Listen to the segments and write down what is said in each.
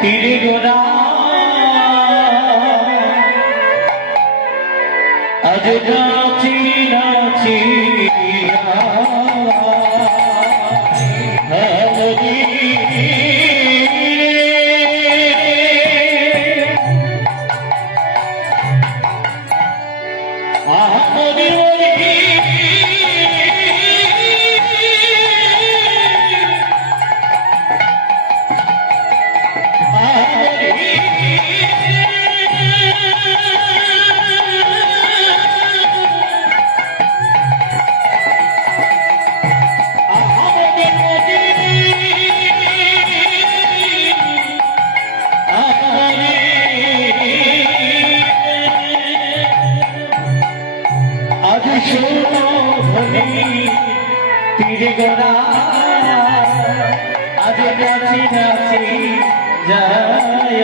তীরে গোরা আজ নাচি নাচি তীরে গোরা আজ নাচি নাচি যায়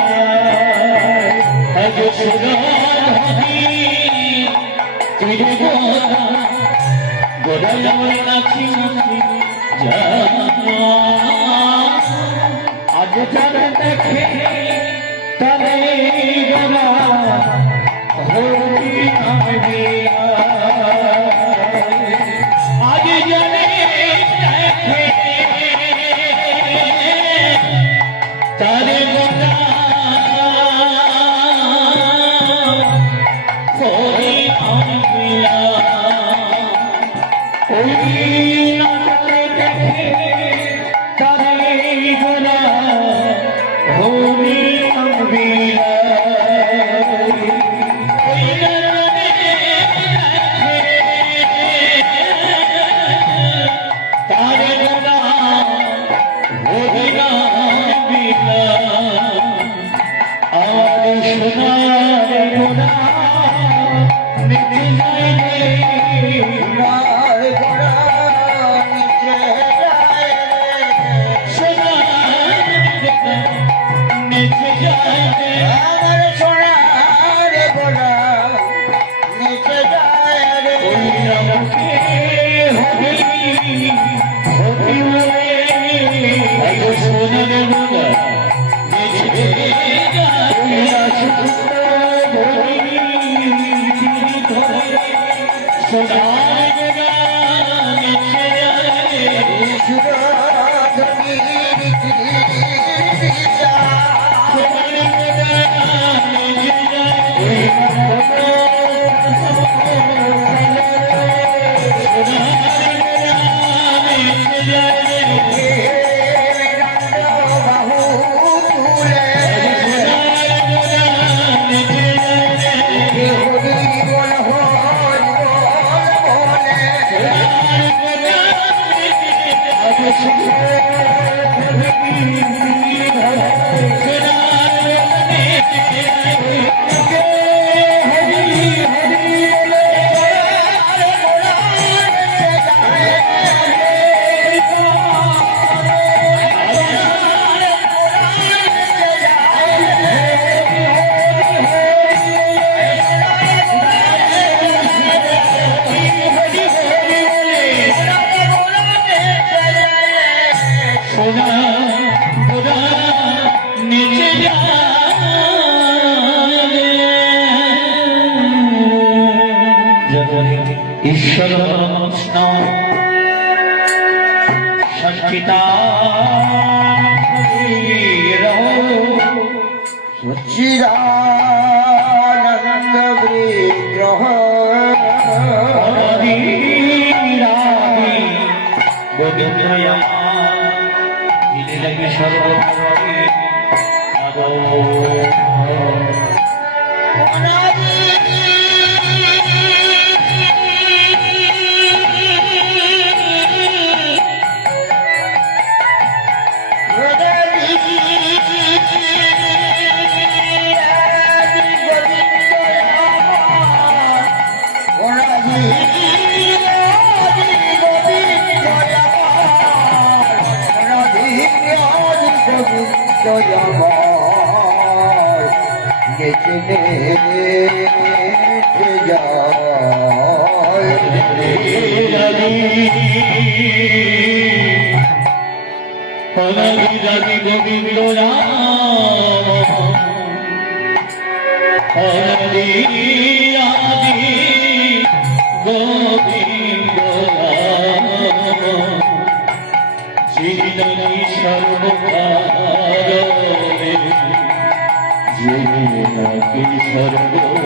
আজ সুরধি তীরে গোরা গোরা নাচি নাচি যায় আজ যারা দেখে তারে গোরা হরি আমি আজ জানে তারে গোরা হরি আমিলা ওই নাচে দেখে তারে গোরা হরি আমিলা ঈশ্বর কৃষ্ণ সচ্চিতা সচ্চিদানন্দ বিগ্রহ গোবিন্দয়া জয় হরি রাধি গোবিন্দ রাম হরি রাধি গোবিন্দ রাম জীবনী সর্বকারণে জীবনী সর্বকারণে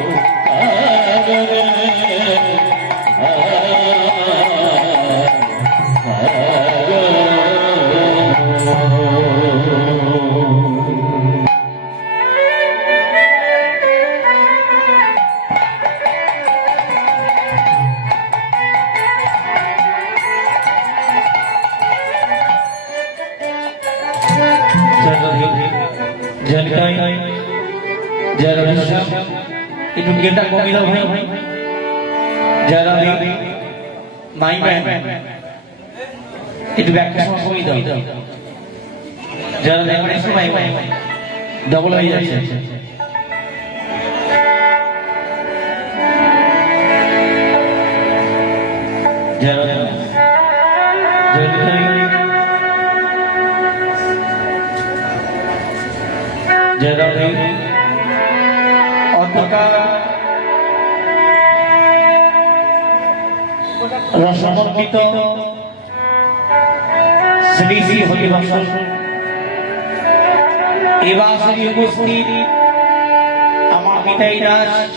একটু গেটা কমিয়ে দাও ভাই যারা মাই একটু ব্যাখ্যা কমিয়ে দাও যারা দেখবেন একটু মাই ডবল হয়ে যাচ্ছে যারা যারা অন্ধকার রসমর্পিত শ্রী শ্রী হরিবংশ এবার শ্রী উপস্থিত আমার পিতাই দাস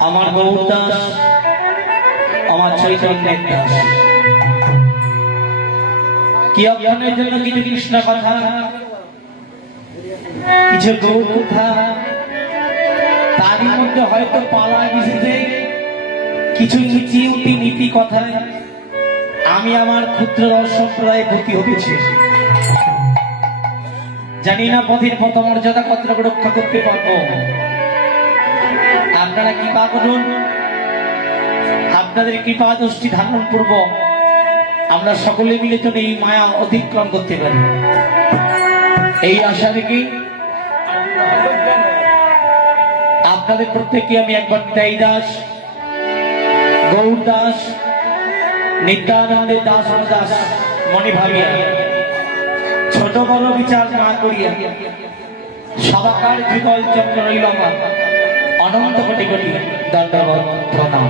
আমার গৌর দাস আমার চৈতন্যের দাস কি অজ্ঞানের জন্য কিছু কৃষ্ণ কথা কিছু গৌর কথা তারই মধ্যে হয়তো পালা বিশেষে কিছু ইতি নীতি কথায় আমি আমার ক্ষুদ্র সম্প্রদায় ভর্তি হতেছি জানি না পথের পথমর্যাদা কতটুকু রক্ষা করতে পারবো আপনারা কৃপা করুন আপনাদের কৃপা দৃষ্টি ধারণ পূর্বক আমরা সকলে মিলে যেন এই মায়া অতিক্রম করতে পারি এই আশা রেখে আপনাদের প্রত্যেককে আমি একবার নিতাই দাস গৌর দাস নিত্যানন্দের দাস দাস মনে ভাবিয়া ছোট বড় বিচার না করিয়া সদাকার যুগল চক্র রইল আমার অনন্ত কোটি কোটি দণ্ডবত প্রণাম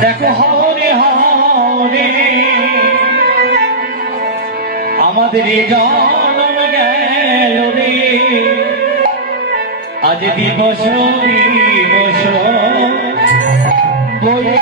দেখো হরে হরে আমাদের জন্ম গেল রে আজ দিবস দিবস বয়ে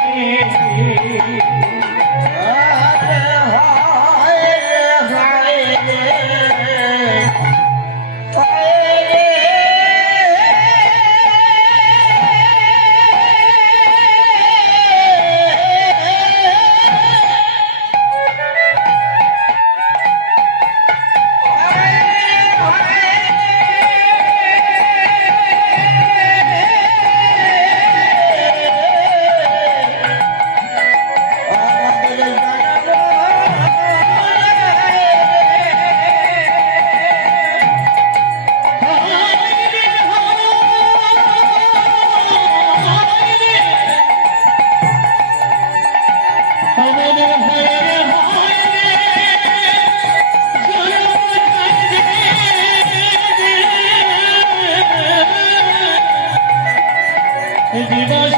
দিবস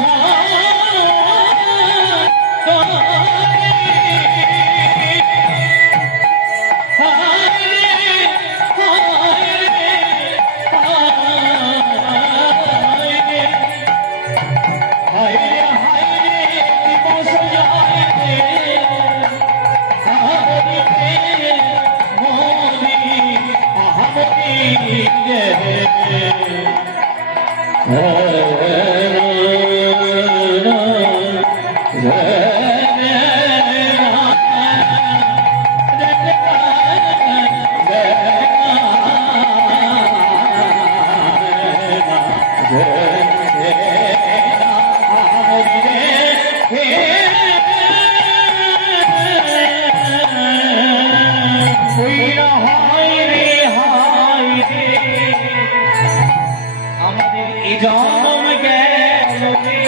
আমাদের এই জন্ম গেল রে,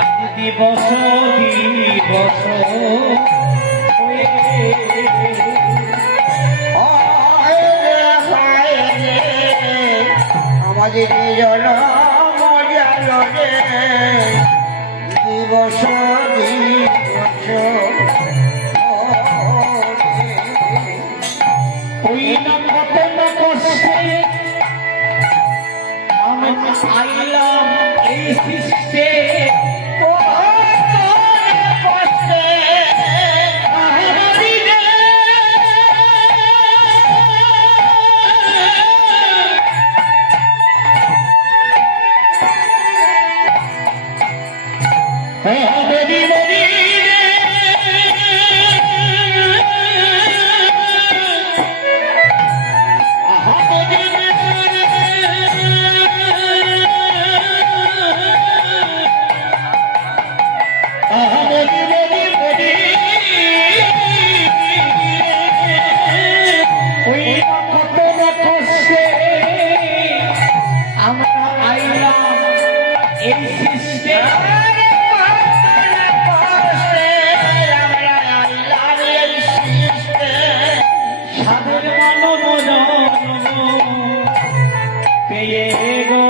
আজ দিবস দিবস হয়ে আমাদের জন মজাল রে দিবস দিবস ওই না কত না কষ্টে আমি আইলাম এই সৃষ্টে কষ্টে আমরা আইলাম এই সৃষ্টে সাধের মানব জন্ম পেয়ে গো,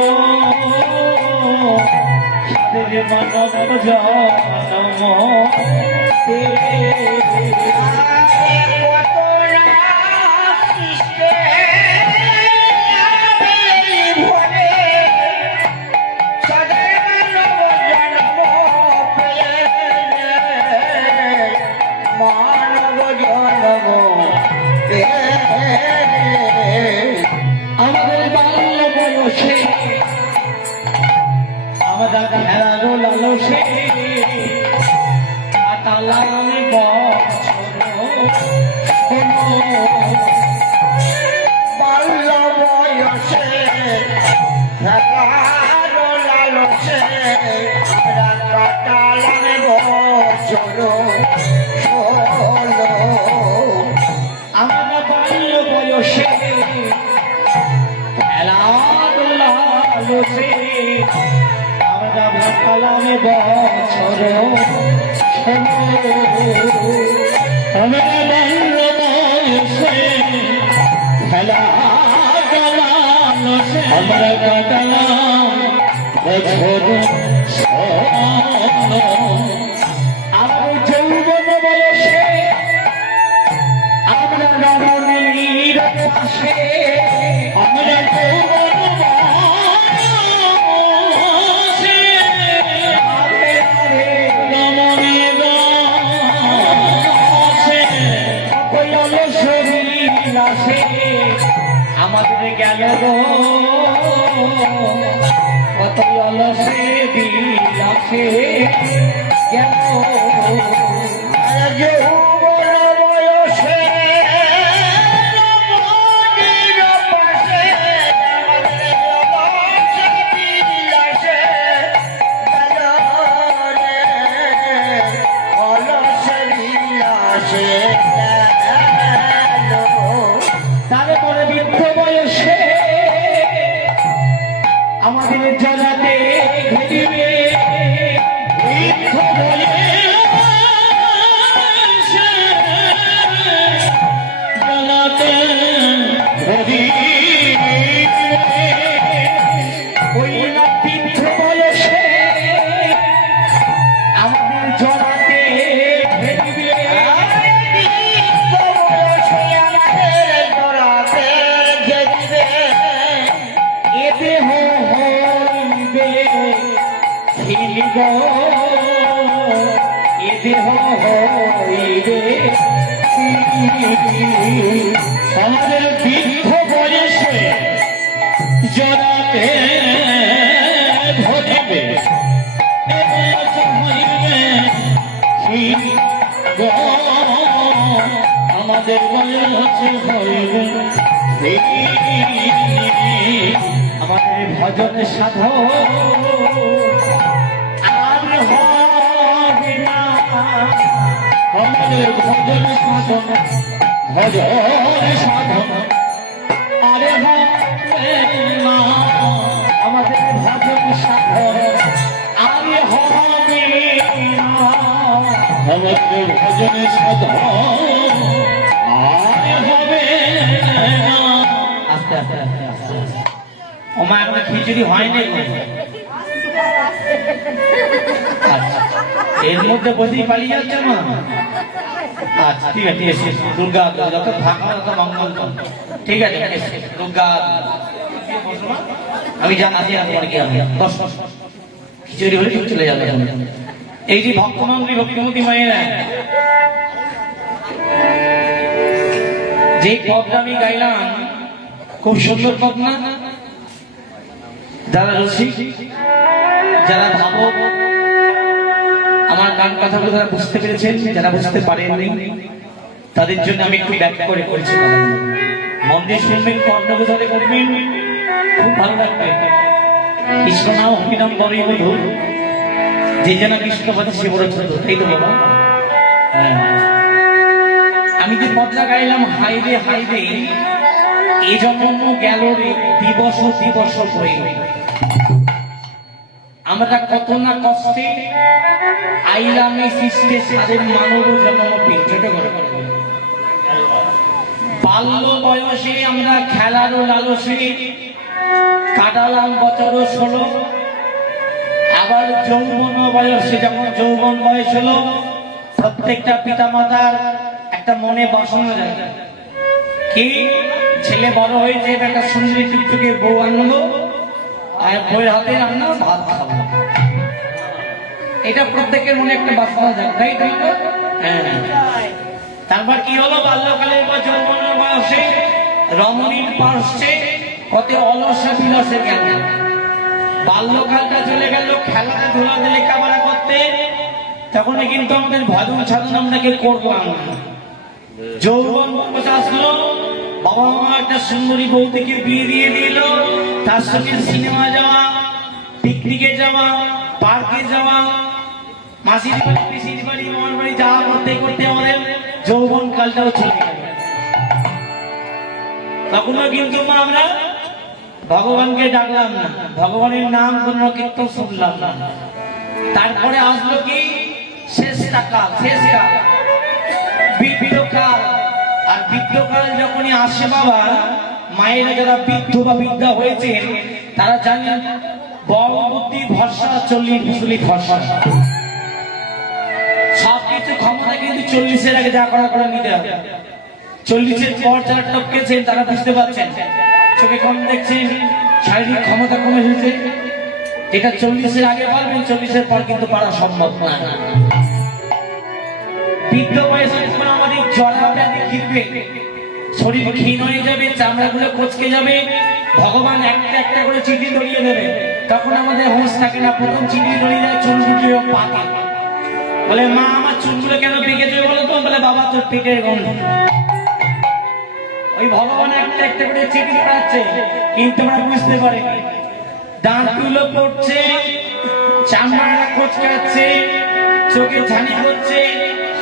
সাধের মানব জন্ম পেয়ে আমাদের বাল্য বয়সে আমরা খেলার লালসে কাটালাম বছর বাল্য বয়সে লালসে আমরা কাটালাম বছর আমরা বাল্য বয়সে খেলার লালসে আমরা কাটালাম বছর আমরা বাল্য বয়সে খেলা আমরা কাটালাম বছর আমার যৌবন বয়সে আমরা রমণীর পাশে আমরা যৌবন বয়সে আরে আরে রমণীর পাশে অকল শরীর লাশে আমাদের গেল গো কত অলসে বিলাসে গেল যৌবন বয়সে রমণীর পাশে আমাদের অলসে বিলাসে গেল রে, অলসে বিলাসে গেল। তারপরে বৃদ্ধ বয়সে আমাদের জ্বালাতে ঘুরিবে বৃদ্ধ বয়সে জ্বালাতে ঘুরিবে ওই না বৃদ্ধ ফিরিব এ দেহ হইবে আমাদের বৃদ্ধ বয়সে জড়াতে ধরিবে আমাদের বয়স হইবে আমাদের ভজন সাধন আর হবে না আমাদের ভজন সাধন আরে হবে না আমাদের ভজন সাধন আরে হবে না আমাদের ভজন সাধন আরে হবে না আস্তে আস্তে আস্তে আস্তে ওমা এখন খিচুড়ি হয়নি আচ্ছা এর মধ্যে বসেই পালিয়ে যাচ্ছে না আচ্ছা ঠিক আছে দুর্গা যত থাকা তত মঙ্গল ঠিক আছে দুর্গা আমি জানাচ্ছি না তোমার কি আমি দশ খিচুড়ি হলে ঠিক চলে যাবে এই যে ভক্তমন্ত্রী ভক্তিমতী মায়েরা যে পদটা আমি গাইলাম খুব সুন্দর পদ না যারা রসিক যারা ভাবক আমার গান কথাগুলো যারা বুঝতে পেরেছেন যারা বুঝতে পারেননি তাদের জন্য আমি একটু ব্যাখ্যা করে করেছি মন দিয়ে শুনবেন কর্ণগোচরে করবেন খুব ভালো লাগবে কৃষ্ণ নাম হরিনাম বড়ই মধুর যে যেন কৃষ্ণ পথে সে বড় ছোট তাই তো বাবা হ্যাঁ আমি যে পদটা গাইলাম হাইরে হাইরে এই জন্ম গেল রে দিবস দিবস হয়ে আমরা কত না কষ্টে আইলাম এই সৃষ্টে সাদের মানব জন্ম ছোট করে বাল্য বয়সে আমরা খেলার লালসে কাটালাম বছর 16 আবার যৌবন বয়সে যখন যৌবন বয়স হলো প্রত্যেকটা পিতা মাতার একটা মনে বাসনা যায় কি ছেলে বড় হয়েছে একটা সুন্দরী টুকটুকে বউ আনবো আর বউয়ের হাতে রান্না ভাত খাবো এটা প্রত্যেকের মনে একটা বাসনা যায় তাই তো হ্যাঁ তারপর কি হলো বাল্যকালের বা যৌবনের বয়সে রমণীর পার্শ্বে কত অলসে বিলসে গেল বাল্যকালটা চলে গেল খেলাধুলাতে লেখাপড়া করতে তখন কিন্তু আমাদের ভজন সাধন আপনাকে করলাম যৌবন বয়স আসলো বাবা মা একটা সুন্দরী বৌদিকে বিয়ে দিয়ে দিল তার সঙ্গে সিনেমা যাওয়া পিকনিকে যাওয়া পার্কে যাওয়া মাসির বাড়ি পিসির বাড়ি মামার বাড়ি যাওয়া করতে করতে আমাদের যৌবন কালটাও চলে গেল তখনও কিন্তু আমরা ভগবানকে ডাকলাম না ভগবানের নাম কোন কীর্তন শুনলাম না তারপরে আসলো কি শেষটা কাল বৃদ্ধকাল আর বৃদ্ধকাল যখনই আসে বাবা মায়েরা যারা বৃদ্ধ বা বৃদ্ধা হয়েছে তারা জানেন বল বুদ্ধি ভরসা 40 ফুসলি ভরসা সবকিছু ক্ষমতা কিন্তু 40-এর আগে যা করা করে নিতে হবে 40-এর পর যারা টপকেছেন তারা বুঝতে পারছেন চোখে কম দেখছেন শারীরিক ক্ষমতা কমে হয়েছে এটা 40-এর আগে পারবেন 40-এর পর কিন্তু পারা সম্ভব না বৃদ্ধ বয়সে যখন আমাদের জরা ব্যাধি ঘিরবে শরীর ক্ষীণ হয়ে যাবে চামড়াগুলো কোচকে যাবে ভগবান একটা একটা করে চিঠি ধরিয়ে দেবে তখন আমাদের হোঁশ থাকে না প্রথম চিঠি ধরিয়ে দেয় চুলগুলো পাকে বলে মা আমার চুলগুলো কেন পেকেছে বলো তো বলে বাবা তোর পেটের গন্ধ ওই ভগবান একটা একটা করে চিঠি পাচ্ছে কিন্তু আমরা বুঝতে পারি দাঁতগুলো পড়ছে চামড়া কোচকাচ্ছে চোখে ছানি করছে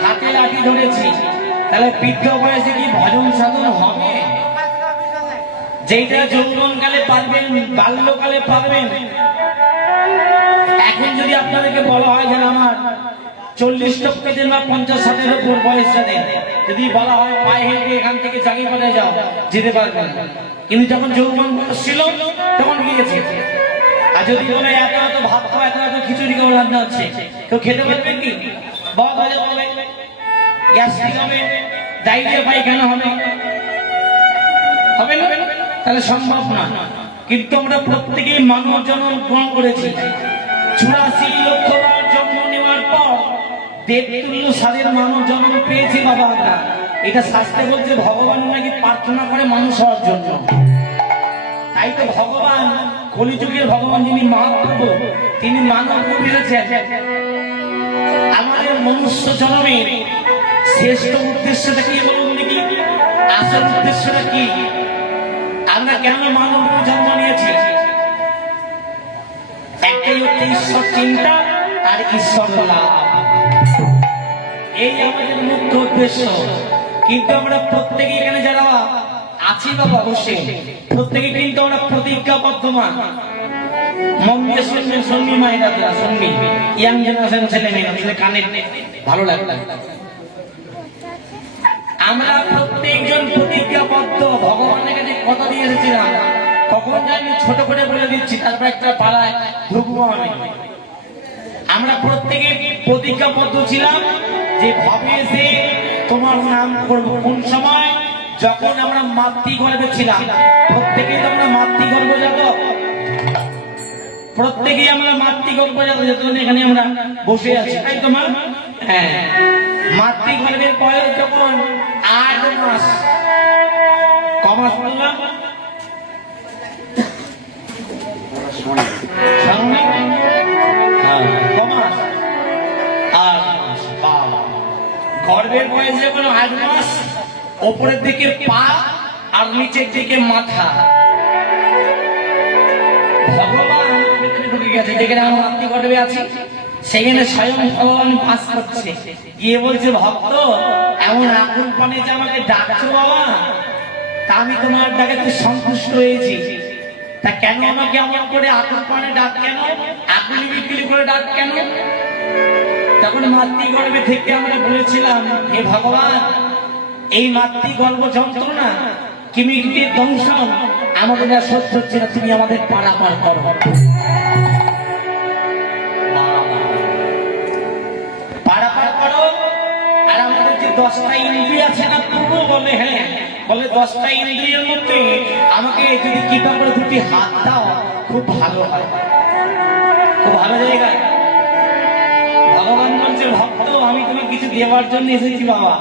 হাতে লাঠি ধরেছি তাহলে বৃদ্ধ বয়সে কি ভজন সাধন হবে যেটা যৌবনকালে পারবেন বাল্যকালে পারবেন এখন যদি আপনাদেরকে বলা হয় যে আমার 40 টপকেছেন বা 50-60-এর উপর বয়স যাদের যদি বলা হয় পায়ে হেঁটে এখান থেকে জাগিপাড়ে যাও যেতে পারবেন কিন্তু যখন যৌবন বয়স ছিল তখন গিয়েছে আর যদি বলে এত এত ভাত খাওয়া এত এত খিচুড়ি খাওয়া রান্না হচ্ছে তো খেতে পারবেন কি বড় হয়ে যাবে গ্যাস্ট্রিক হবে ডায়রিয়া পায়খানা হবে হবে না তাহলে সম্ভব না কিন্তু আমরা প্রত্যেকেই মানব জন্ম গ্রহণ করেছি 84 লক্ষবার জন্ম নেওয়ার পর দেবতুল্য সাদের মানব জন্ম পেয়েছি বাবা আমরা। এটা শাস্ত্রে বলছে ভগবান নাকি প্রার্থনা করে মানুষ হওয়ার জন্য। তাই তো ভগবান কলিযুগের ভগবান যিনি মহাপ্রভু তিনি মানব রূপ ধরেছেন। আমাদের মনুষ্য জন্মের শ্রেষ্ঠ উদ্দেশ্যটা কি বলুন দেখি? আসল উদ্দেশ্যটা কি? আমরা কেন মানব রূপে জন্ম নিয়েছি? একটাই হচ্ছে ঈশ্বর চিন্তা আর ঈশ্বর লাভ, এই আমাদের মুখ্য উদ্দেশ্য। কিন্তু আমরা প্রত্যেকে এখানে যারা আছি বাবা বসে প্রত্যেকে কিন্তু আমরা প্রতিজ্ঞাবদ্ধমান। মন দিয়ে শুনবেন, শুনবি মায়েরা, শুনবি ইয়াং জেনারেশন ছেলে মেয়েরা কানে ভালো লাগবে। আমরা প্রত্যেকজন প্রতিজ্ঞাবদ্ধ, ভগবানের কাছে কথা দিয়ে এসেছিলাম। কখন জানি ছোট করে বলে দিচ্ছি, তারপর একটা পাড়ায় ঢুকবো আমি। আমরা প্রত্যেকে প্রতিজ্ঞাবদ্ধ ছিলাম যে ভাবে এসে তোমার নাম করবো। কোন সময়? যখন আমরা মাতৃগর্ভে ছিলাম। প্রত্যেকেই তো আমরা মাতৃগর্ভজাত, প্রত্যেকেই আমরা মাতৃগর্ভজাত, যতক্ষণ এখানে আমরা বসে আছি, তাই তো মা? হ্যাঁ, মাতৃগর্ভের বয়স যখন 8 মাস, কমাস বললাম গর্ভের বয়স যখন 8 মাস, ওপরের দিকে পা আর নিচের দিকে মাথা। ভগবান ঢুকে গেছে, যেখানে আমরা মাতৃগর্ভে আছি সেখানে স্বয়ং ভগবান বাস করছে। গিয়ে বলছে, ভক্ত এমন আকুল পানে যে আমাকে ডাকছো বাবা, তা আমি তোমার ডাকে তো সন্তুষ্ট হয়েছি। তা কেন আমাকে এমন করে আকুল পানে ডাক? কেন আকুলি বিকুলি করে ডাক কেন? তখন মাতৃগর্ভে থেকে আমরা বলেছিলাম, হে ভগবান, এই মাতৃগর্ভ যন্ত্রণা কিমিটির দংশন আমাদের আর সহ্য হচ্ছে না, তুমি আমাদের পারাপার করো। পারাপার করো। আর আমাদের যে 10টা ইন্দ্রিয় আছে না, পূর্ব বলে, হ্যাঁ বলে 10টা ইন্দ্রিয়ের মধ্যে আমাকে যদি কৃপা করে 2টি হাত দাও খুব ভালো হয়, খুব ভালো জায়গায়। ভগবান বলছে, ভক্ত আমি তোমাকে কিছু দেওয়ার জন্য এসেছি বাবা,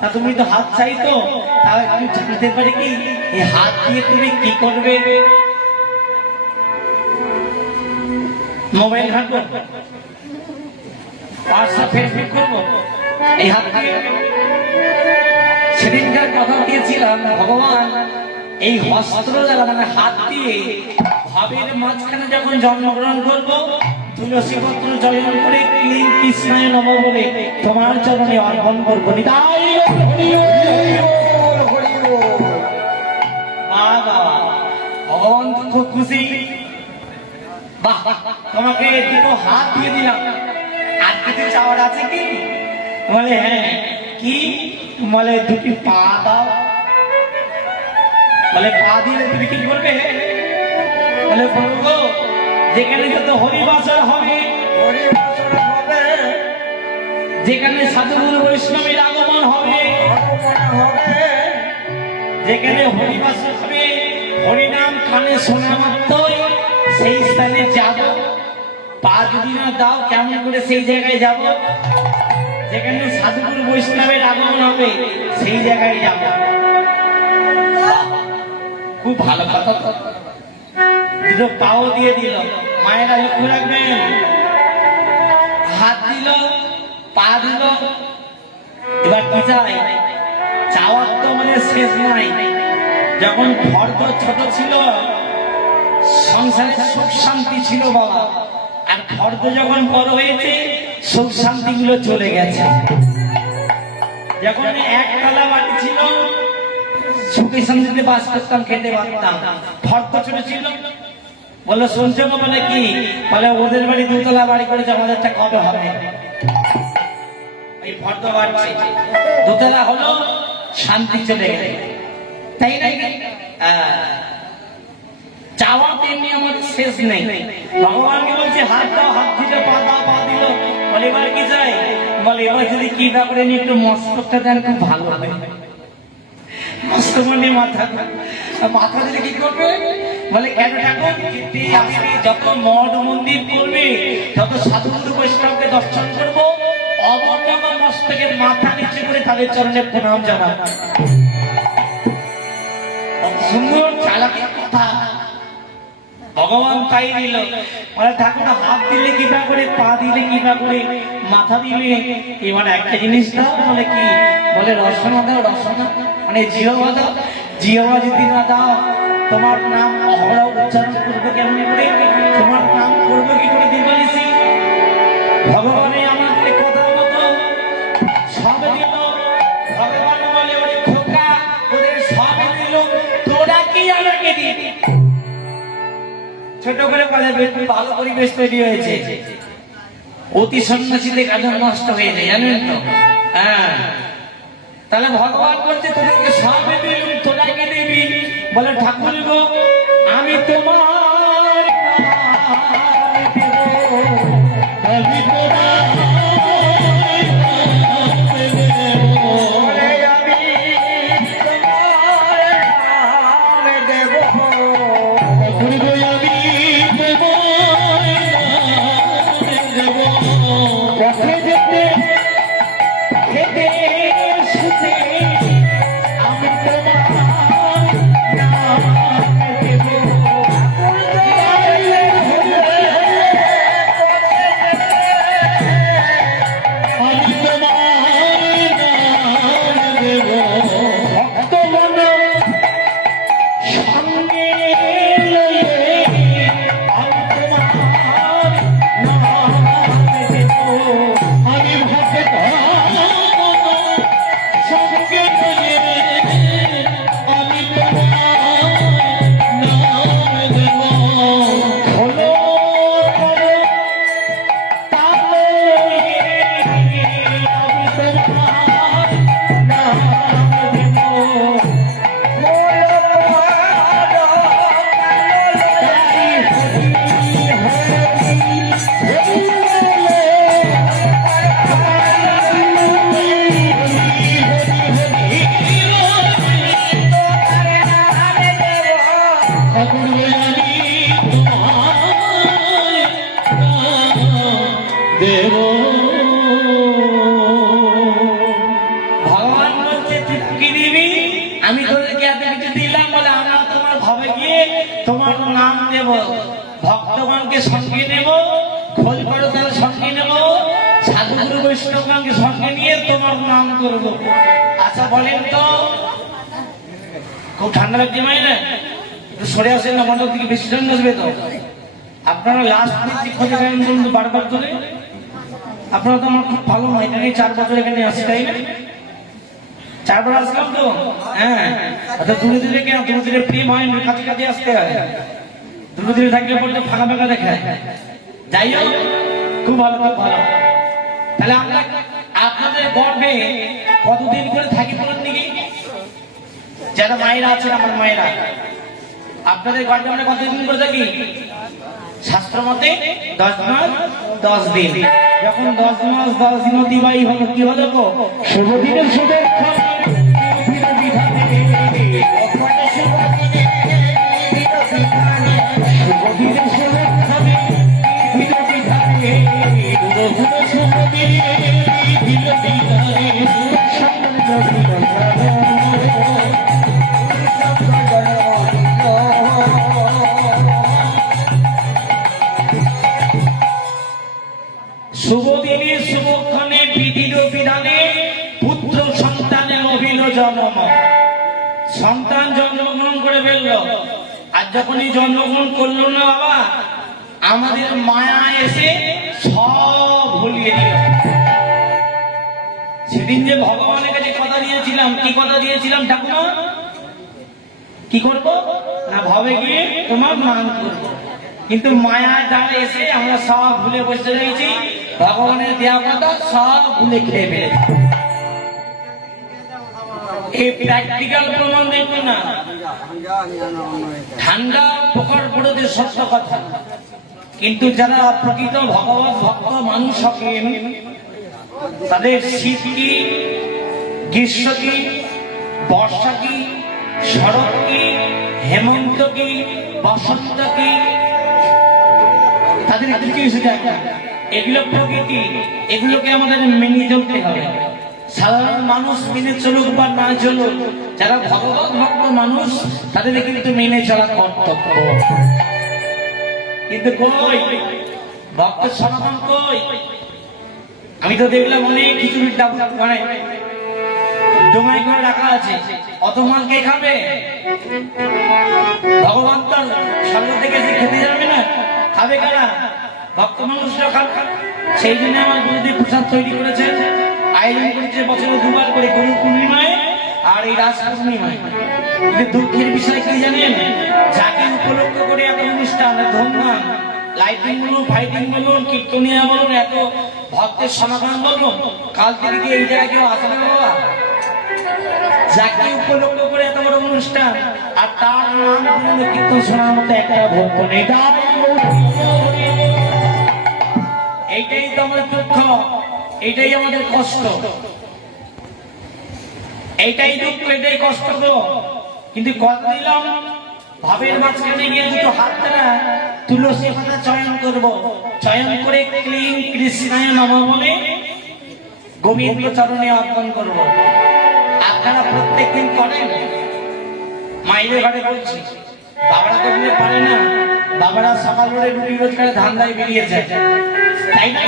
তা তুমি তো হাত চাই, তো তাও একটু জানতে পারি কি এই হাত দিয়ে তুমি কি করবে? মোবাইল ঘাঁটবো, হোয়াটসঅ্যাপ ফেসবুক করবো এই হাত দিয়ে? সেদিনকার কথা দিয়েছিলাম, ভগবান এই হস্ত্র দ্বারা মানে হাত দিয়ে ভাবের মাঝখানে যখন জন্মগ্রহণ করবো, তুলসী পত্র চয়ন করে ক্লিং কৃষ্ণায় নম বলে তোমার চরণে অর্পণ করবো। তাই ভগবান তো খুব খুশি। বাহ, তোমাকে 2টো হাত দিয়ে দিলাম, আর কিছু চাওয়ার আছে কি? বলে হ্যাঁ। কি? বলে 2টি পা দাও। বলে পা দিলে তুমি কি করবে? বলে প্রভু যেখানে যত হরিবাসর হবে, যেখানে সাধুগুরু বৈষ্ণবের আগমন হবে, যেখানে হরিবাসর হবে, হরিনাম কানে শোনা মাত্রই সেই স্থানে যাব। পা যদি না দাও কেমন করে সেই জায়গায় যাব? যেখানে সাধুগুরু বৈষ্ণবের আগমন হবে সেই জায়গায় যাব। খুব ভালো কথা তো। দুটো পাও দিয়ে দিল, মায়েরা লক্ষ্য রাখবেন। হাত দিল, পা দিল। এবার কি চাই? চাওয়ার তো মানে শেষ নাই। যখন ফর্দ ছোট ছিল সংসারে সুখ শান্তি ছিল বাবা, আর ফর্দ যখন বড় হয়েছে সুখ শান্তি গুলো চলে গেছে। যখন একতলা বাড়ি ছিল সুখে শান্তিতে বাস করতাম, খেতে পারতাম। ফর্দ ছোট ছিল, বললো শুনছো গো? বলে কি? বলে ওদের বাড়ি 2তলা বাড়ি করেছে, আমাদেরটা কবে হবে? এই ফর্দ বাড়ছে, 2তলা হলো, শান্তি চলে গেল, তাই না? চাওয়া তেমনি আমার শেষ নেই। ভগবানকে বলছে হাত দাও, হাত দিল, পা দাও, পা দিল। বলে এবার কি চাই? বলে এবার যদি কি ব্যাপারে একটু মস্তকটা দেন খুব ভালো হবে। মস্তক মানে মাথা, মাথা দিলে কি করবে? বলে কেন ঠাকুর? আপনি যত মঠ মন্দির করবে, যত সাধু বৈষ্ণবকে দর্শন করবো, অবর্ণমা মস্তকে মাথা নিচে করে তাদের চরণে প্রণাম জানাবো। সুন্দর চালাকি কথা ভগবান তাই দিল। বলে ঠাকুর হাত দিলে কিবা করে, পা দিলে কিবা করে, মাথা দিলে এবার একটা জিনিস দাও। বলে কি? বলে রসনা দাও। রসনা মানে জিহ্বা দাও। জিহ্বা যদি না দাও, তোমার নাম অহরা উচ্চারণ করবো কেমন করে? তোমার নাম করবো কি করে? দিবানিসি ভগবানে আমাকে কথা মতো সব দিল। ভগবান বলে ওরে খোকা, ওদের সব দিল, তোরা কি আমাকে দিবি? ছোট করে বলে ভালো পরিবেশ তৈরি হয়েছে। অতি সন্ন্যাসীদের কাজ নষ্ট হয়ে যায়, জানেন তো? হ্যাঁ, তাহলে ভগবান বলছে তোদেরকে সব দিল, তোরা কি দিবি? বলে ঠাকুর গো, আমি তোমার আমি তোমার বলে আমি তোমার নাম দেব। পথে যেতে খেতে শুতে আমি তোমার নাম দেব। আমি তোমার নাম দেব। ভক্তগণ সঙ্গে লয়ে আমি তোমার নাম দেব। আমি ভক্তগণ সঙ্গে লয়ে আমি তোমার নাম দেব। হলো করো তালে আমি তোমার নাম দেব। ভগবান বলছে তুই কি দিবি? আমি তোদেরকে এত কিছু দিলাম। বলে আমরা তোমার ভাবে গিয়ে তোমার নাম দেব, ভক্তগণকে সঙ্গে নেব, খোল করে তার সঙ্গে নেব, সাধু বৈষ্ণবগণকে সঙ্গে নিয়ে তোমার নাম করব। আচ্ছা বলেন তো, খুব ঠান্ডা লাগছে মাইনা? একটু সরে আসেন না, মন্ডপ থেকে বেশি ঠান্ডা আসবে তো। আপনারা লাস্ট মিনিট খোঁজে গেলেন বলুন বারবার ধরে। আপনারা তো আমার খুব ভালো মাইনা নিয়ে 4 বছর এখানে আসি, তাই না? 4 বার আসলাম তো। হ্যাঁ, আচ্ছা দূরে দূরে কেন? দূরে দূরে প্রেম হয় না, কাছে কাছে আসতে হয়। দূরে দূরে থাকলে পরে ফাঁকা ফাঁকা দেখায়। যাই হোক, খুব ভালো, খুব ভালো। তাহলে আমরা আপনাদের গর্বে কতদিন করে থাকি বলুন দিকে? যারা মায়েরা আছেন, আমার মায়েরা, আপনাদের গর্বে আমরা কতদিন করে থাকি? শাস্ত্র মতে 10 মাস 10 দিন। যখন 10 মাস 10 দিন অতিবাহী হলো, কি হলো গো? শুভ দিনের শুভেচ্ছা শুভ দিনে শুভক্ষণে বিধির বিধানে পুত্র সন্তানের অভিল জন্ম। সন্তান জন্মগ্রহণ করে ফেলল, আর যখনই জন্মগ্রহণ করলো না বাবা, আমাদের মায়া এসে সব ভুলিয়ে দিল। সেদিন যে ভগবানের কাছে কথা দিয়েছিলাম, কি কথা দিয়েছিলাম ঠাকুমা? কি করব না, ভাবে গিয়ে তোমার মান করবো। কিন্তু মায়ার দ্বারা এসে আমরা সব ভুলে বসে রয়েছি, ভগবানের দেওয়া কথা সব ভুলে খেয়ে ফেলেছি। এই প্র্যাকটিক্যাল প্রমাণ দেখবো না, ঠান্ডা পোকার পড়ে সত্য কথা। কিন্তু যারা প্রকৃত ভগবত ভক্ত মানুষ হবেন, তাদের শীত কি, গ্রীষ্ম কি, বর্ষা কি, শরৎ কি, হেমন্ত কি, বসন্ত কি, তাদের কিছু যায় না। এগুলো প্রকৃতি, এগুলোকে আমাদের মেনে চলতে হবে। সাধারণ মানুষ মেনে চলুক বা না চলুক, যারা ভগবত ভক্ত মানুষ তাদের কিন্তু মেনে চলা কর্তব্য। কিন্তু কই ভক্ত সনাতন কই? আমি তো দেখলাম অনেক খিচুড়ির ডাব মানে ডোঙাই করে রাখা আছে, অত মাল কে খাবে? ভগবান তো স্বর্গ থেকে এসে খেতে যাবে না, খাবে কারা? ভক্ত মানুষরা খান। সেই জন্য আমার গুরুদেব প্রসাদ তৈরি করেছে, আয়োজন করেছে বছরে দুবার করে, গুরু পূর্ণিমায় আর এই রাস পূর্ণিমায়। কিন্তু দুঃখের বিষয় কি জানেন? যাকে উপলক্ষ করে এত অনুষ্ঠান, ধুমধাম, লাইটিং বলুন, ফাইটিং বলুন, কীর্তনিয়া বলুন, এত ভক্তের সমাগম বলুন, কাল থেকে কি এই জায়গায় কেউ আসবে বাবা? যাকে উপলক্ষ করে এত বড় অনুষ্ঠান, আর তার নাম কীর্তন শোনার মতো একটা ভক্ত নেই। এইটাই তো আমাদের দুঃখ, এইটাই আমাদের কষ্ট, এইটাই দুঃখ, এটাই কষ্ট তো। কিন্তু কথা দিলাম, ভাবের মাঝখানে গিয়ে দুটো হাত দ্বারা তুলসী পাতা চয়ন করব, চয়ন করে ক্লিং কৃষ্ণায় নমঃ বলে গোবিন্দ চরণে অর্পণ করব। আপনারা প্রত্যেকদিন করেন? মায়ের ঘরে বলছি, বাবারা করলে পারে না, বাবারা সকাল করে রুটি রোজগারে ধান্দায় বেরিয়ে যায়, তাই না?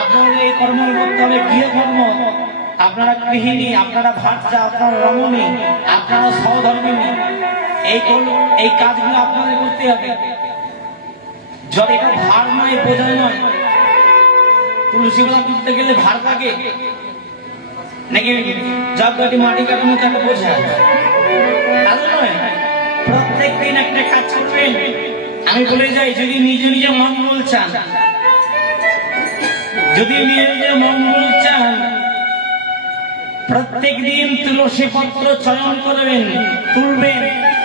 আপনাদের এই কর্ম করতে হবে, গৃহ কর্ম। আপনারা গৃহিণী, আপনারা ভার্যা, আপনারা রমণী, আপনারা সহধর্মিণী, এই কাজগুলো আপনাদের করতে হবে। যদি এটা ভার নয়, বোঝা নয়। তুলসী পাতা তুলতে গেলে ভার লাগে নাকি? যজ্ঞটি মাটি কাটানো তাকে বোঝা নয়। প্রত্যেক দিন একটা কাজ করবেন। আমি বলে যাই, যদি নিজে নিজে মঙ্গল চান, যদি নিজে নিজে মঙ্গল চান, প্রত্যেক দিন তুলসী পত্র চয়ন করবেন, তুলবেন,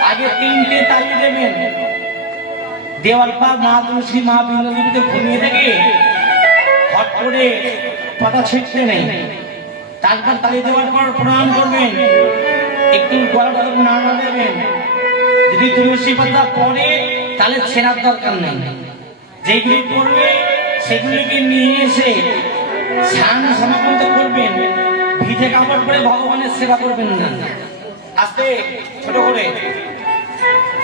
আগে 3টে তালি দেবেন। দেওয়ার পর মা তুলসী, মা বিন্দুতে ঘুমিয়ে থেকে হট করে পাতা ছিটতে নেই। তারপর তালি দেওয়ার পর প্রণাম করবেন, একটু গলা নাড়া দেবেন। যদি তুলসী পাতা পড়ে তাহলে ছেঁড়ার দরকার নেই, যেগুলি পড়বে সেগুলিকে নিয়ে এসে স্নান সমাপন করবেন। ভিজে কাপড় পরে ভগবানের সেবা করবেন না, আস্তে ছোট করে,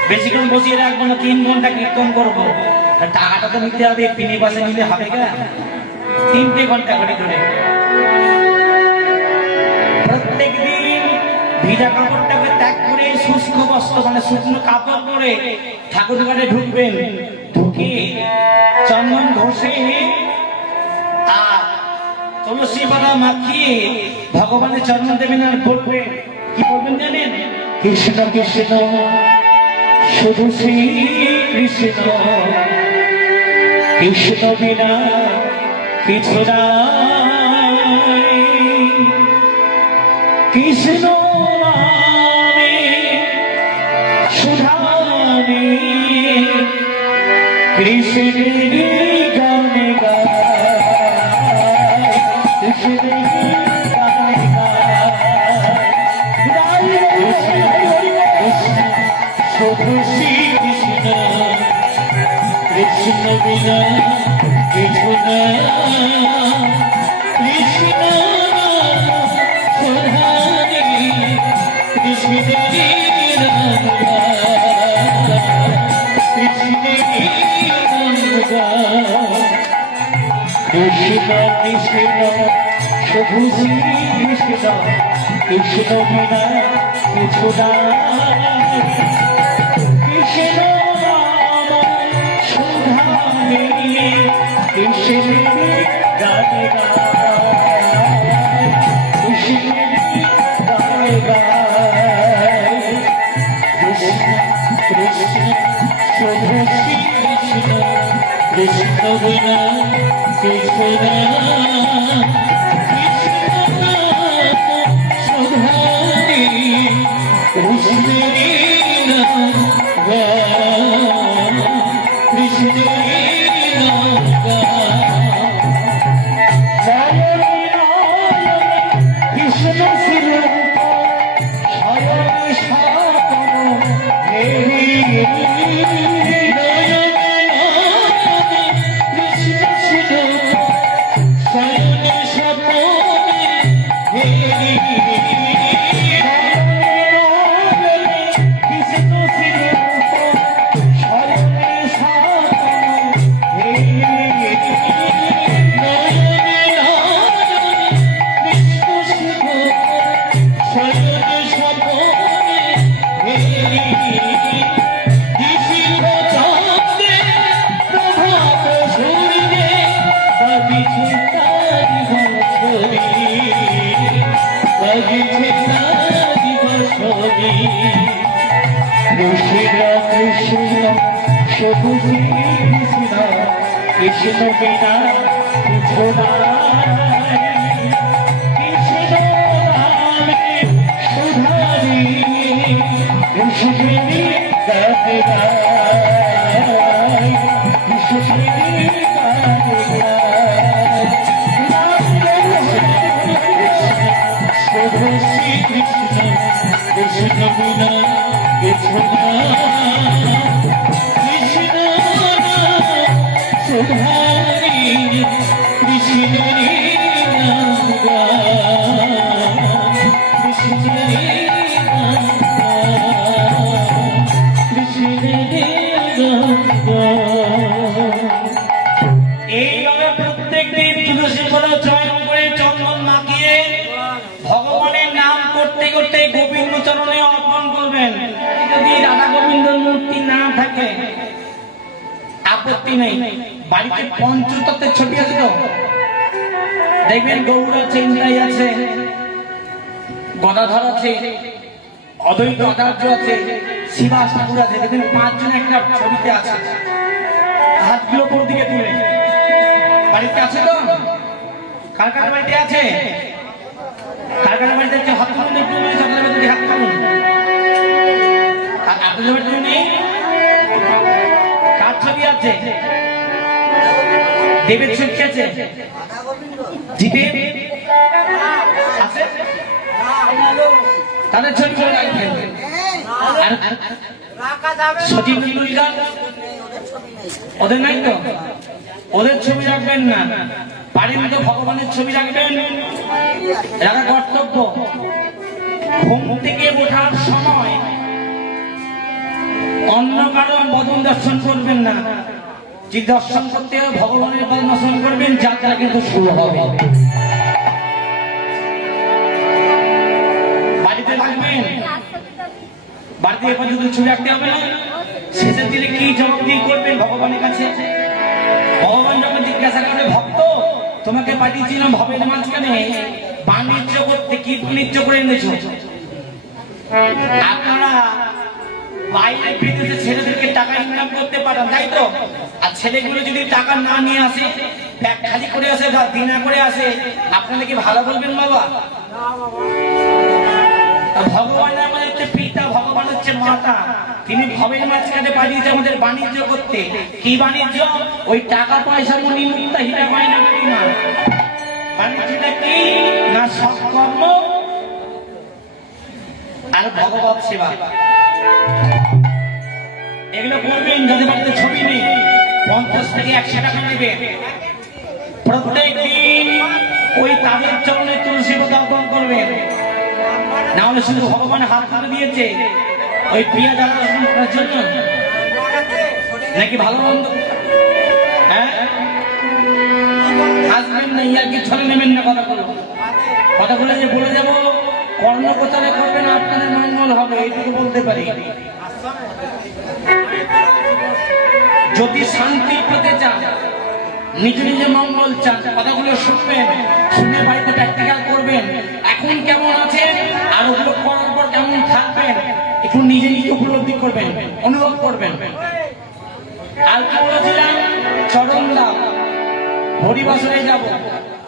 বেশিক্ষণ বসিয়ে রাখবো না। 3 ঘন্টা কীর্তন করবো, টাকাটা তো নিতে হবে, পিনি বাসে নিলে হবে না। 3টে ঘন্টা করে করে প্রত্যেক দিন ভিজা কাপড়টাকে ত্যাগ করে শুষ্ক বস্ত্র মানে শুকনো কাপড় পরে ঠাকুর ঘরে ঢুকবেন। ঢুকে চন্দন ঘষে আর তুলসী পাতা মাখিয়ে ভগবানের চরণ দেবেন। আর বলবেন, কি বলবেন জানেন? কৃষ্ণ কৃষ্ণ শুধু শ্রী কৃষ্ণ, কৃষ্ণ বিনা কিছু নাই, কৃষ্ণ নামে সুধামে, কৃষ্ণের গানে গায়, কৃষ্ণের গানে গায়, শুধু শ্রী কৃষ্ণ, কৃষ্ণ বিনা কিছু না, কৃষ্ণ সুধামে, কৃষ্ণের গান গায়, কৃষ্ণের গান গায়। কৃষ্ণ কৃষ্ণ শুধু শ্রী কৃষ্ণ, কৃষ্ণ বিনা কিছু না, কৃষ্ণ নাম সুধামে, কৃষ্ণের গান গায়, কৃষ্ণের গান গায়। কৃষ্ণ কৃষ্ণ শুধু শ্রী কৃষ্ণ, কৃষ্ণ বিনা কিছু না, কৃষ্ণ সুধামে, কৃষ্ণের গান গায়, কৃষ্ণের গান গায়। কৃষ্ণ স্বরূপ স্বয়ং সাধন হে কৃষ্ণ বিনা কিছু নাই, কৃষ্ণ নামে সুধারি কৃষ্ণেরই গানে গাই, কৃষ্ণেরই গানে গাই। শুধু শ্রী কৃষ্ণ, কৃষ্ণ বিনা কিছু নাই, কৃষ্ণ সুধারি কৃষ্ণেরই নাম গাই, কৃষ্ণেরই নাম গাই, কৃষ্ণেরই নাম গাই। এইভাবে প্রত্যেক দিন তুলসী পাতা চয়ন করে চন্দন মাখিয়ে ভগবানের নাম করতে করতে গোবিন্দ চরণে অর্পণ করবেন। যদি রাধা গোবিন্দর মূর্তি না থাকে আপত্তি নেই, বাড়িতে পঞ্চতত্ত্বের ছবি আছে তো দেখবেন, গৌর আছে, ইন্দ্রাই আছে, গদাধর আছে, অদ্বৈত আচার্য আছে, শিবাস ঠাকুর আছে, দেখবেন পাঁচজন একটা ছবিতে আছে। হাতগুলো কোন দিকে তুলে বাড়িতে আছে তো? কার কার বাড়িতে আছে? কার কার বাড়িতে আছে? হাত তুলুন একটু, সকলের বাড়িতে হাত তুলুন। আর আপনাদের বাড়িতে নেই? কার ছবি আছে? দেবের ছবি আছে? জিতে আছে? তাদের ছবি করে রাখবেন। আর সচিন তেন্ডুলকার ওদের নাই তো? ওদের ছবি রাখবেন না, বাড়ির মধ্যে ভগবানের ছবি রাখবেন। রাখা কর্তব্য। ঘুম থেকে ওঠার সময় অন্য কারো বদন দর্শন করবেন না, যে দর্শন করতে হবে ভগবানের পদ দর্শন করবেন, যাত্রা কিন্তু শুরু হবে। বাড়িতে রাখবেন, বাড়িতে এ পর্যন্ত ছবি রাখতে হবে না। শেষের দিনে কি জবাব দিয়ে করবেন ভগবানের কাছে? ভগবান যখন জিজ্ঞাসা করবে, ভক্ত তোমাকে পাঠিয়েছিলাম ভবের মাঝখানে বাণিজ্য করতে, কি বাণিজ্য করে এনেছো? আপনারা বাইরে বিদেশে ছেলেদেরকে টাকা ইনকাম করতে পারেন, তাই তো? আর ছেলেগুলো যদি টাকা না নিয়ে আসে, ব্যাগ খালি করে আসে বা দিনা করে আসে, আপনারা কি ভালো বলবেন বাবা? ভগবান আমাদের হচ্ছে পিতা, ভগবান হচ্ছে মাতা। তিনি ভবের মাঝখানে পাঠিয়েছে আমাদের বাণিজ্য করতে। কি বাণিজ্য? ওই টাকা পয়সা মনি মুক্তা হীরা গয়না না। বাণিজ্যটা কি না? সৎকর্ম আর ভগবত সেবা। এগুলো করবেন। যদি বাড়িতে ছবি নেই, 50 থেকে 100 টাকা নেবে। প্রত্যেক দিন ওই তাদের চরণে তুলসী পাতা অর্পণ করবেন। না হলে শুধু ভগবান হাত ধরে দিয়েছে ওই প্রিয়া জ্বালা রসুন করার জন্য নাকি? ভালো মন্দ হ্যাঁ আসবেন না, ইয়ার কি ছলে নেবেন না। কথাগুলো যে বলে যাবো, কর্ণপ্রচারে করবেন, আপনাদের মঙ্গল হবে, এইটুকু বলতে পারি। যদি শান্তি পেতে চান, নিজে নিজে মঙ্গল চান, কথাগুলো শুনবেন, শুনে বাড়িতে প্র্যাকটিক্যাল করবেন। এখন কেমন আছেন আর ওগুলো করার পর কেমন থাকবেন, একটু নিজে নিজে উপলব্ধি করবেন, অনুভব করবেন। আর কি বলেছিলাম? চরণ দাও, হরিবাসরে যাব।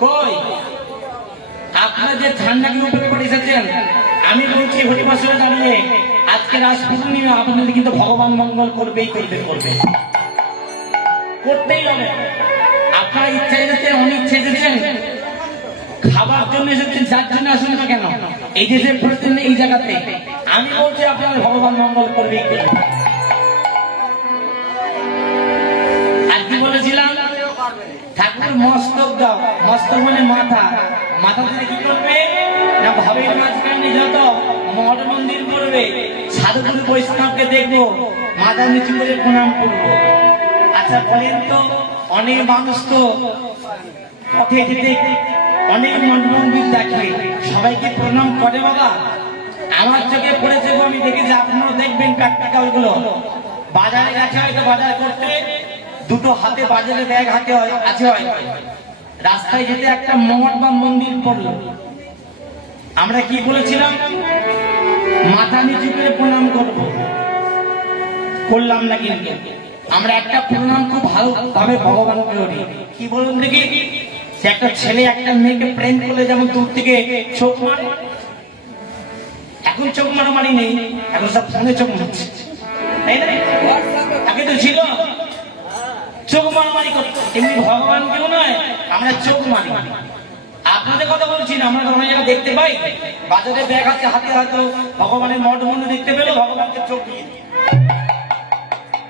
কই আপনারা যে ঠান্ডাকে উপরে করে এসেছেন, আমি বলছি হরিবাসরে দাঁড়িয়ে আজকে রাজ পূর্ণিমা, আপনাদের কিন্তু ভগবান মঙ্গল করবেই করবে, করতেই হবে। আপনারা ইচ্ছা এসেছেন, অনিচ্ছা এসেছেন, খাবার জন্য এসেছেন, যার জন্য আসুন না কেন, এই যে প্রতিদিন এই জায়গাতে আমি বলছি আপনাদের ভগবান মঙ্গল করবেই করবে। আর কি বলেছিলাম? ঠাকুর মস্তক দাও। মস্তক মানে মাথা। মাথা থেকে কি করবে না? ভবের মাঝখানে যত মঠ মন্দির করবে, সাধুগুরু বৈষ্ণবকে দেখবো, মাথা নিচু করে প্রণাম করবো। আচ্ছা বলেন তো, অনেক মানুষ তো পথে যেতে অনেক মঠ মন্দির দেখে, সবাইকে প্রণাম করে বাবা? আমার চোখে পড়েছে, আমি দেখেছি, আপনারাও দেখবেন প্র্যাকটিক্যাল গুলো। বাজারে গেছে হয়তো বাজার করতে, দুটো হাতে বাজারে ব্যাগ হাতে আছে, হয় রাস্তায় যেতে একটা মঠ বা মন্দির পড়লো, আমরা কি বলেছিলাম? মাথা নিচু করে প্রণাম করবো, করলাম না কিন্তু। আমরা একটা প্রণাম খুব ভালোভাবে ভগবানকে করি। কি বলুন দেখি, সে একটা ছেলে একটা মেয়েকে প্রেম করলে যেমন দূর থেকে চোখ মারে, এখন চোখ মারামারি নেই, এখন সব ফোনে চোখ মারছে, তাই না? আগে তো ছিল চোখ মারামারি করতো, এমনি ভগবান কেউ নয়, আমরা চোখ মারি। আপনাদের কথা বলছি না, আমরা অনেক জায়গায় দেখতে পাই, বাজারে ব্যাগ আছে হাতে হাতে, ভগবানের মঠ মন্দির দেখতে পেলো, ভগবানকে চোখ দিয়ে দিই।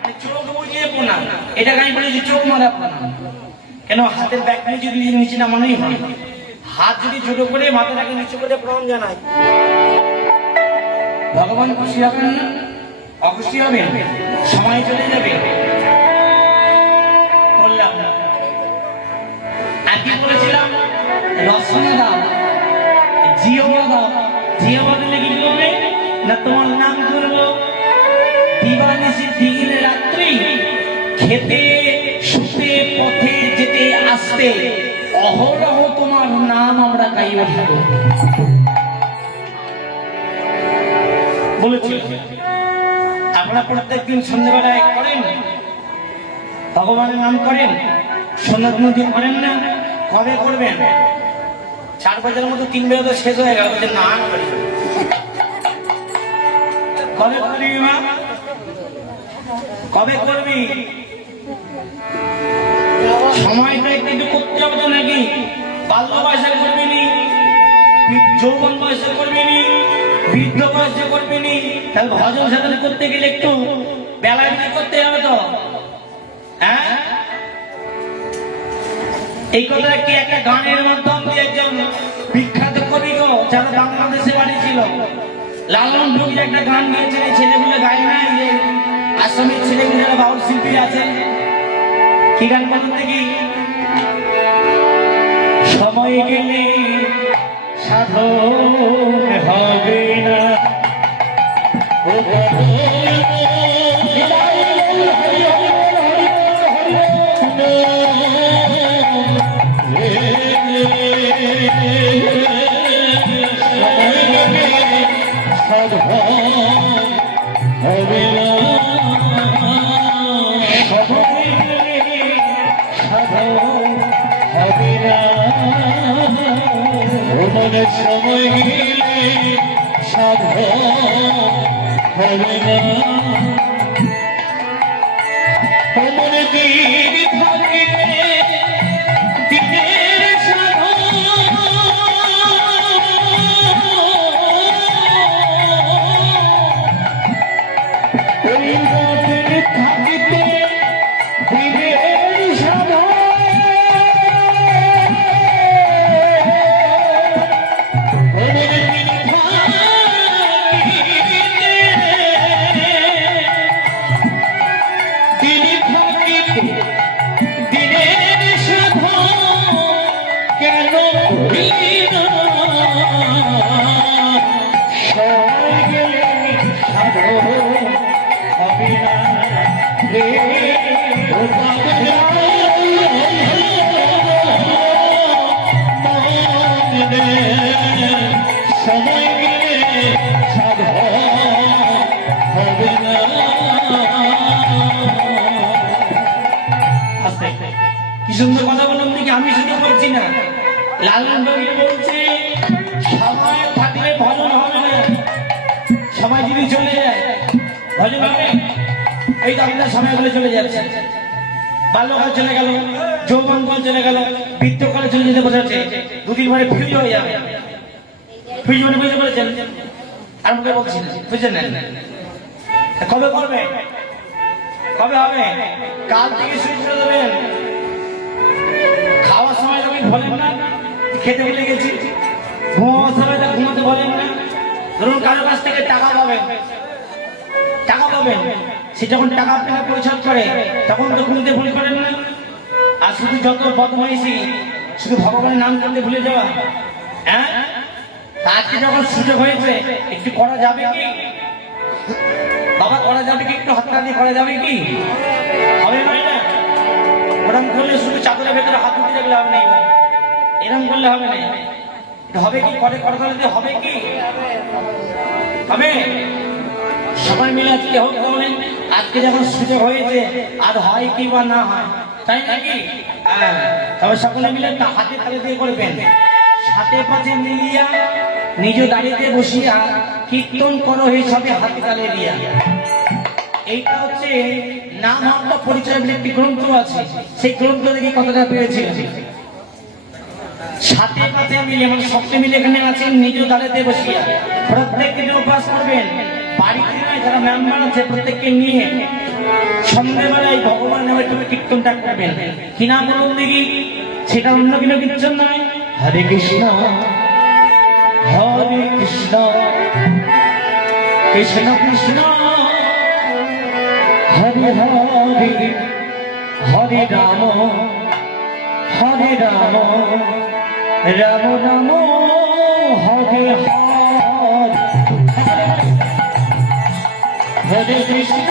মানে চোখ বুঝিয়ে প্রণাম, এটাকে আমি বলেছি চোখ মারা প্রণাম। কেন হাতের ব্যাগ নিয়ে যদি নিচে নামানোই হয়, হাত যদি ছোট করে মাথাটাকে নিচে করে প্রণাম জানাই, ভগবান খুশি হবেন না? অখুশি হবেন? সময় চলে যাবে। বললাম আর কি বলেছিলাম, রসনা দাও, জিওয়া দাও, জিওয়া দিলে কি করবে না, তোমার নাম করবো দিবানিশি দিন রাত্রি, খেতে শুতে পথে যেতে আসতে অহরহ তোমার নাম আমরা গাইব বলেছি। আপনারা প্রত্যেকদিন সন্ধ্যাবেলায় করেন, ভগবানের নাম করেন, সন্ধ্যা নদী করেন না? কবে করবেন? 4 বাজার মতো 3 বেলা তো শেষ হয়ে গেল, না করি। কবে করবি মা? কবে করবি? সময়টা একটু করতে হবে তো নাকি? বাল্য বয়সে করবি নি, যৌবন বয়সে করবি নি, বৃদ্ধ বয়সে করবি নি, তাহলে ভজন সাধন করতে গেলে একটু বেলা করতে হবে তো, হ্যাঁ? এই কথা কি একটা গানের মাধ্যম দিয়ে একজন বিখ্যাত কবি গো, যারা বাংলাদেশে বাড়ি ছিল, লালন ফকির একটা গান গিয়েছেন, এই ছেলেগুলো গায় না, এই যে আসামের ছেলেগুলো যারা বাউল শিল্পী আছেন, কি গান বলুন দেখি? সময় গেলে সাধন হবে না, সময় গেলে সাধন হবে না, মনে দিন থাকিবে দিনের সাধন, ওই রাতে থাকিতে দিনের সাধন, সময় গেলে সাধন হবে না। কি সুন্দর কথা বললাম দেখি, আমি শুধু বলছি না, লালন ফকির বলছে সময় থাকলে ভজন হবে না, সময় যদি চলে যায় ভজন হবে? এই তো আপনার সময়গুলো চলে যাচ্ছে, বাল্যকাল চলে গেল, যৌবনকাল চলে গেল, বৃদ্ধকালে চলে যেতে বসেছে, 2-3 বারে ফিউজ হয়ে যাবে। ফিউজ মানে বুঝতে পেরেছেন? আর মুখে বলছি না, বুঝছেন না? কবে করবে? কবে হবে? কাল থেকে শুরু করে দেবেন। খাওয়ার সময় যখন বলেন না খেতে ভুলে গেছি, ঘুমাবার সময় ঘুমাতে বলেন না, ধরুন কারো কাছ থেকে টাকা পাবেন, সে যখন টাকা আপনাকে পরিশোধ করে তখন তো ঘুমতে ভুল করেন না। আর শুধু যত বদমাইশি, শুধু ভগবানের নাম করতে ভুলে যাওয়া, হ্যাঁ? আজকে যখন সুযোগ হয়েছে একটু করা যাবে কি বাবা? করা যাবে কি? একটু হাতটা দিয়ে করা যাবে কি? হবে না? ওরম করলে শুধু চাদরের ভেতরে হাত উঠে যাবে, হবে না। এরম করলে হবে না, হবে কি? করে হবে কি? হবে? সবাই মিলে আজকে হোক তাহলে। আজকে যখন সুযোগ হয়েছে আর হয় কি বা না হয়, তাই নাকি? হ্যাঁ, তবে সকলে মিলে হাতে তালে দিয়ে করবেন। সাথে পাশে মিলিয়া নিজ দাঁড়িতে বসিয়া কীর্তন করো হে সবে হাতে তালে দিয়া। এইটা হচ্ছে নাম হত্যা পরিচয় বলে একটি গ্রন্থ আছে, সেই গ্রন্থ থেকে কথাটা পেয়েছি। সাথে পাশে মিলে মানে সবকে মিলে এখানে আছেন নিজ দাঁড়িতে বসিয়া প্রত্যেককে উপাস করবেন। বাড়িতে নয়, যারা মেম্বার আছে প্রত্যেককে নিয়ে সন্ধ্যেবেলায় ভগবান নামে তুমি কীর্তনটা করবেন। কি নাম বলুন দেখি? সেটা অন্য কোনো কীর্তন নয়, হরে কৃষ্ণ হরে কৃষ্ণ কৃষ্ণ কৃষ্ণ হরে হরে হরে রাম হরে রাম রাম রাম হরে হরে। হরে কৃষ্ণ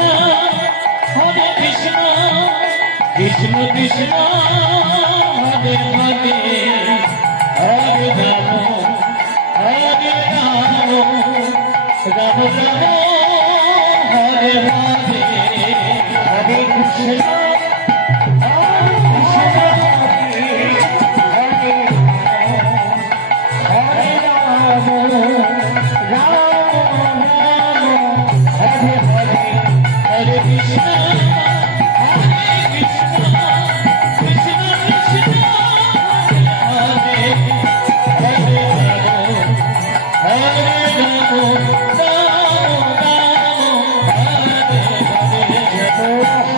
কৃষ্ণ কৃষ্ণ হরে হরে হরে রাম রাম রাম হরে হরে। হরে কৃষ্ণ হরে কৃষ্ণ কৃষ্ণ কৃষ্ণ হরে হরে হরে রাম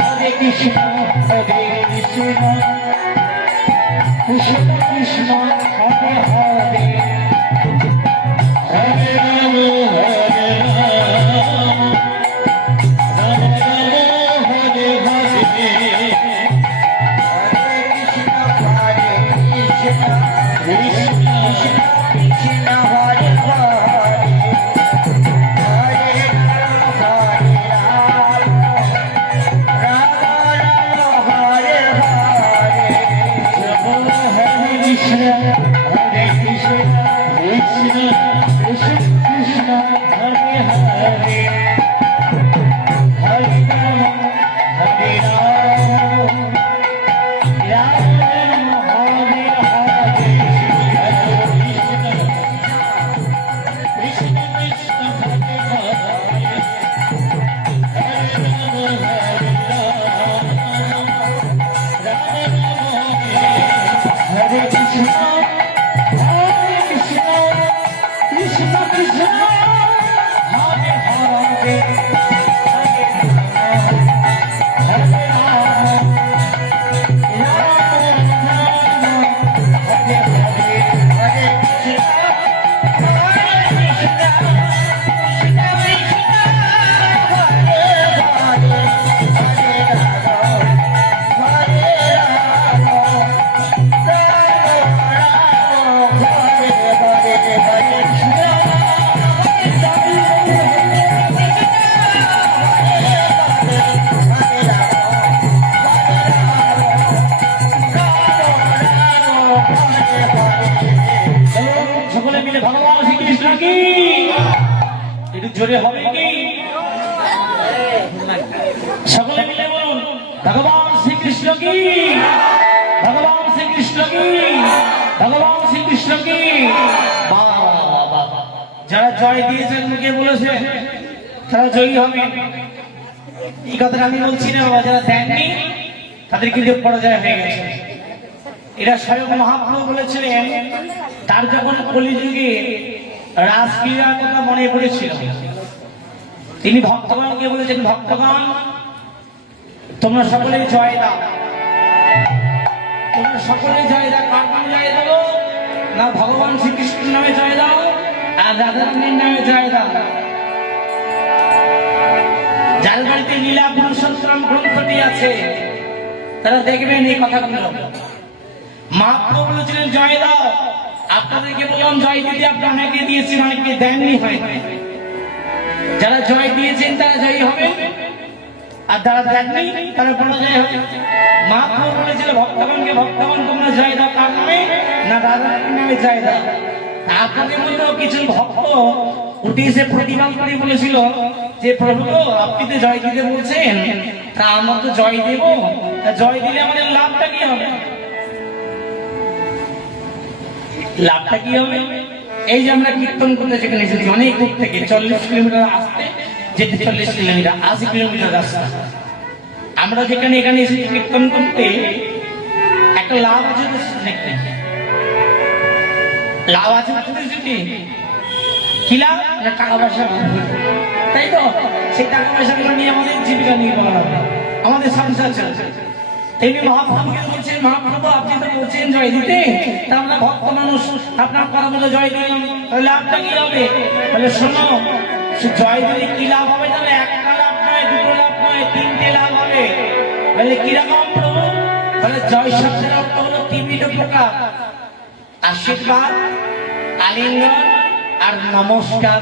হরে কৃষ্ণ হরে কৃষ্ণ কৃষ্ণ কৃষ্ণ হরে হরে হরে রাম হরে রাম রাম রাম হরে হরে। হরে কৃষ্ণ কৃষ্ণ কৃষ্ণ কৃষ্ণ হরে হরে হরে রাম হরে রাম রাম রাম হরে হরে। কৃষ্ণ কৃষ্ণ হরে হরে হরে রাম হরে রাম রাম রাম হরে কৃষ্ণ কৃষ্ণ কৃষ্ণ হরে হরে হরে রাম রাম রাম হরে হরে হরে কৃষ্ণ সকলে মিলে ভগবান শ্রীকৃষ্ণ কি একটু জোরে হবে কি? সকলে মিলে বলুন ভগবান শ্রীকৃষ্ণ কি, ভগবান শ্রীকৃষ্ণ কি, ভগবান শ্রীকৃষ্ণ কি। বাবা বাবা, যারা জয় দিয়েছেন মুখে বলেছে তারা জয়ী হবে, এই কথাটা আমি বলছি না বাবা। যারা দেননি তাদের কিন্তু পরাজয় হয়ে গেছে। এরা স্বয়ং মহাপ্রভু বলেছিলেন, তার যখন কলিযুগে রাসক্রীড়ার কথা মনে পড়েছিল, তিনি ভক্তগণকে বলেছেন, ভক্তগণ তোমরা সকলে জয় দাও, তোমরা সকলে জয় দাও। কার নামে জয় দাও? না ভগবান শ্রীকৃষ্ণের নামে জয় দাও আর রাধারানীর নামে জয় দাও। যার বাড়িতে লীলা পুরুষোত্তম গ্রন্থটি আছে তারা দেখবেন এই কথাগুলো। মহাপ্রভু বলেছিলেন জয় দাও, আপনাদেরকে বললাম জয় দিতে আপনারা অনেকে দিয়েছেন, অনেকে দেননি হয়। যারা জয় দিয়েছেন তারা জয়ী হবে, আর যারা দেননি তারা পরাজয় হবে। মহাপ্রভু বলেছিল ভক্তগণকে, ভক্তগণ তোমরা জয় দাও কার নামে? না রাধারানীর নামে জয় দাও। আপনাদের মধ্যেও কিছু ভক্ত উঠে এসে প্রতিবাদ করে বলেছিল যে প্রভু গো, আপনি তো জয় দিতে বলছেন, তা আমরা তো জয় দেব, তা জয় দিলে আমাদের লাভটা কি হবে? লাভটা কি হবে? এই যে আমরা কীর্তন করতে যেখানে এসেছি অনেক দূর থেকে, 40 কিলোমিটার আসতে যেতে 40 কিলোমিটার, 80 কিলোমিটার রাস্তা। আমরা যেখানে এখানে এসেছি কীর্তন করতে, একটা লাভ আছে তো দেখতে, লাভ আছে কি? কি লাভ? না টাকা পয়সা, তাই তো? সেই টাকা পয়সাগুলো নিয়ে আমাদের জীবিকা নির্বাহ হবে, আমাদের সংসার চলছে। তেমনি মহাপ্রভুকে বলছেন, মহাপ্রভু আপনি তো বলছেন জয় দিতে, তা আমরা ভক্ত মানুষ আপনার কথা মতো জয় দিলাম, তাহলে লাভটা কি হবে? বলে শোনো, জয় দিলে কি লাভ হবে? তাহলে একটা লাভ নয়, দুটো লাভ নয়, তিনটে লাভ হবে। বলে কিরকম প্রভু? বলে জয় শব্দের অর্থ হলো তিনটে প্রকার: আশীর্বাদ, আলিঙ্গন আর নমস্কার।